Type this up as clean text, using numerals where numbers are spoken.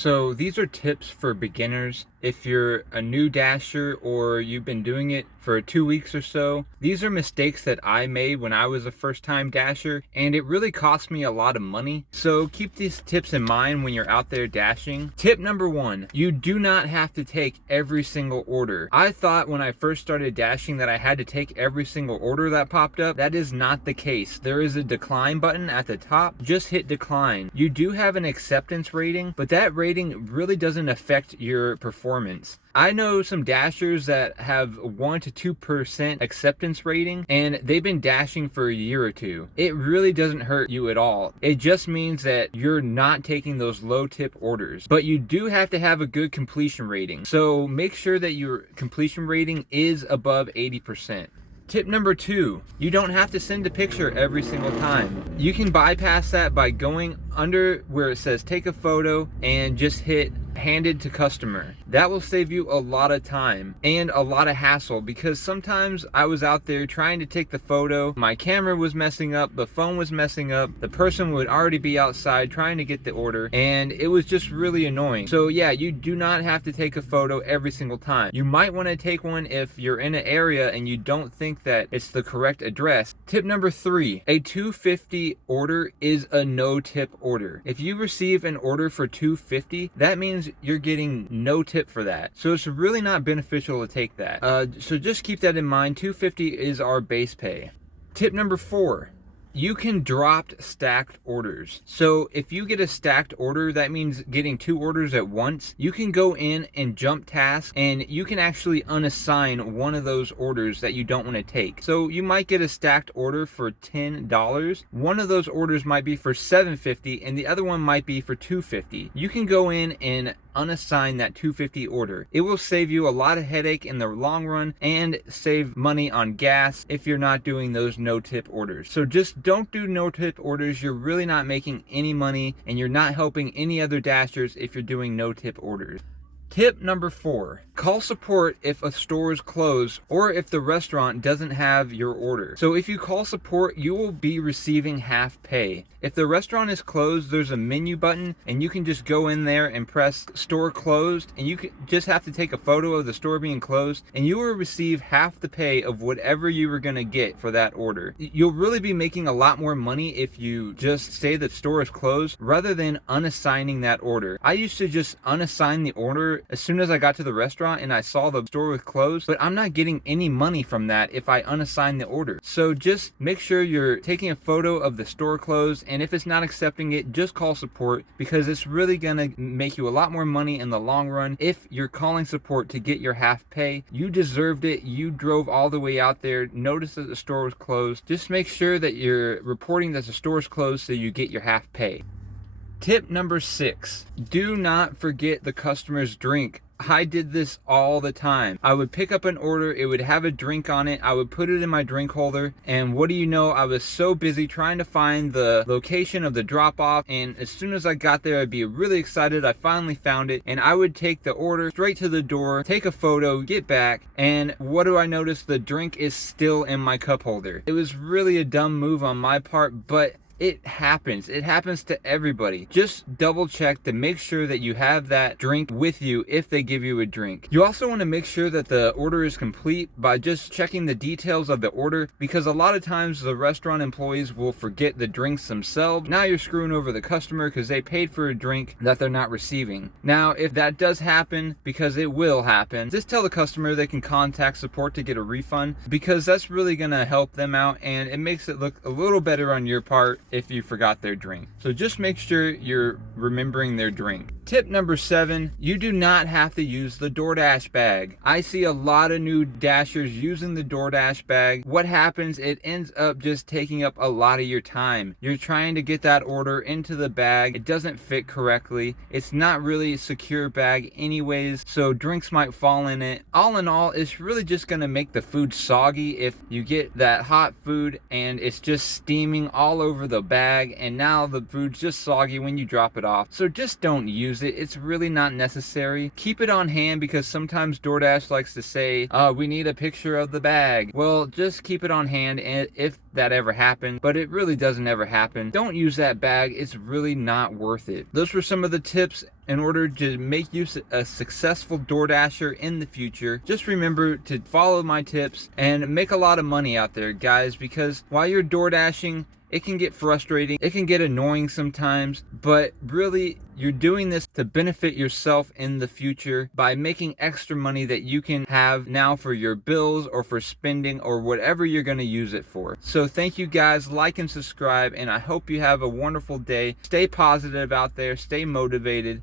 So these are tips for beginners. If you're a new dasher or you've been doing it for 2 weeks or so, these are mistakes that I made when I was a first-time dasher, and it really cost me a lot of money. So keep these tips in mind when you're out there dashing. Tip number 1, you do not have to take every single order. I thought when I first started dashing that I had to take every single order that popped up. That is not the case. There is a decline button at the top. Just hit decline. You do have an acceptance rating, but that rating really doesn't affect your performance. I know some dashers that have 1 to 2% acceptance rating, and they've been dashing for a year or two. It really doesn't hurt you at all. It just means that you're not taking those low tip orders, but you do have to have a good completion rating. So make sure that your completion rating is above 80%. Tip number 2, you don't have to send a picture every single time. You can bypass that by going under where it says take a photo and just hit handed to customer. That will save you a lot of time and a lot of hassle, because sometimes I was out there trying to take the photo, my camera was messing up, the phone was messing up, the person would already be outside trying to get the order, and it was just really annoying. So yeah, you do not have to take a photo every single time. You might want to take one if you're in an area and you don't think that it's the correct address. Tip number 3, a $2.50 order is a no tip order. If you receive an order for $2.50, that means you're getting no tip for that. So it's really not beneficial to take that. So just keep that in mind. $2.50 is our base pay. Tip number 4, you can drop stacked orders. So if you get a stacked order, that means getting 2 orders at once. You can go in and jump tasks, and you can actually unassign one of those orders that you don't want to take. So you might get a stacked order for $10. One of those orders might be for $7.50 and the other one might be for $2.50. You can go in and unassign that $2.50 order. It will save you a lot of headache in the long run and save money on gas if you're not doing those no tip orders. So just don't do no tip orders. You're really not making any money, and you're not helping any other dashers if you're doing no tip orders. Tip number 4, call support if a store is closed or if the restaurant doesn't have your order. So if you call support, you will be receiving half pay. If the restaurant is closed, there's a menu button, and you can just go in there and press store closed, and you can just have to take a photo of the store being closed, and you will receive half the pay of whatever you were going to get for that order. You'll really be making a lot more money if you just say the store is closed rather than unassigning that order. I used to just unassign the order as soon as I got to the restaurant and I saw the store was closed, but I'm not getting any money from that if I unassign the order. So just make sure you're taking a photo of the store closed, and if it's not accepting it, just call support, because it's really gonna make you a lot more money in the long run if you're calling support to get your half pay. You deserved it. You drove all the way out there, noticed that the store was closed. Just make sure that you're reporting that the store is closed so you get your half pay. Tip number 6, do not forget the customer's drink. I did this all the time. I would pick up an order, it would have a drink on it, I would put it in my drink holder, and what do you know, I was so busy trying to find the location of the drop-off, and as soon as I got there, I'd be really excited I finally found it, and I would take the order straight to the door, take a photo, get back, and what do I notice? The drink is still in my cup holder. It was really a dumb move on my part, but it happens. It happens to everybody. Just double check to make sure that you have that drink with you if they give you a drink. You also want to make sure that the order is complete by just checking the details of the order, because a lot of times the restaurant employees will forget the drinks themselves. Now you're screwing over the customer because they paid for a drink that they're not receiving. Now, if that does happen, because it will happen, just tell the customer they can contact support to get a refund, because that's really going to help them out, and it makes it look a little better on your part if you forgot their drink. So just make sure you're remembering their drink. Tip number 7, you do not have to use the DoorDash bag. I see a lot of new dashers using the DoorDash bag. What happens, it ends up just taking up a lot of your time. You're trying to get that order into the bag. It doesn't fit correctly. It's not really a secure bag anyways, so drinks might fall in it. All in all, it's really just gonna make the food soggy if you get that hot food and it's just steaming all over the the bag, and now the food's just soggy when you drop it off. So just don't use it. It's really not necessary. Keep it on hand, because sometimes DoorDash likes to say, we need a picture of the bag. Well, just keep it on hand, and if that ever happened, but it really doesn't ever happen, don't use that bag. It's really not worth it. Those were some of the tips in order to make you a successful DoorDasher in the future. Just remember to follow my tips and make a lot of money out there, guys, because while you're DoorDashing, it can get frustrating, it can get annoying sometimes, but really you're doing this to benefit yourself in the future by making extra money that you can have now for your bills or for spending or whatever you're going to use it for. So thank you guys, like and subscribe, and I hope you have a wonderful day. Stay positive out there, stay motivated.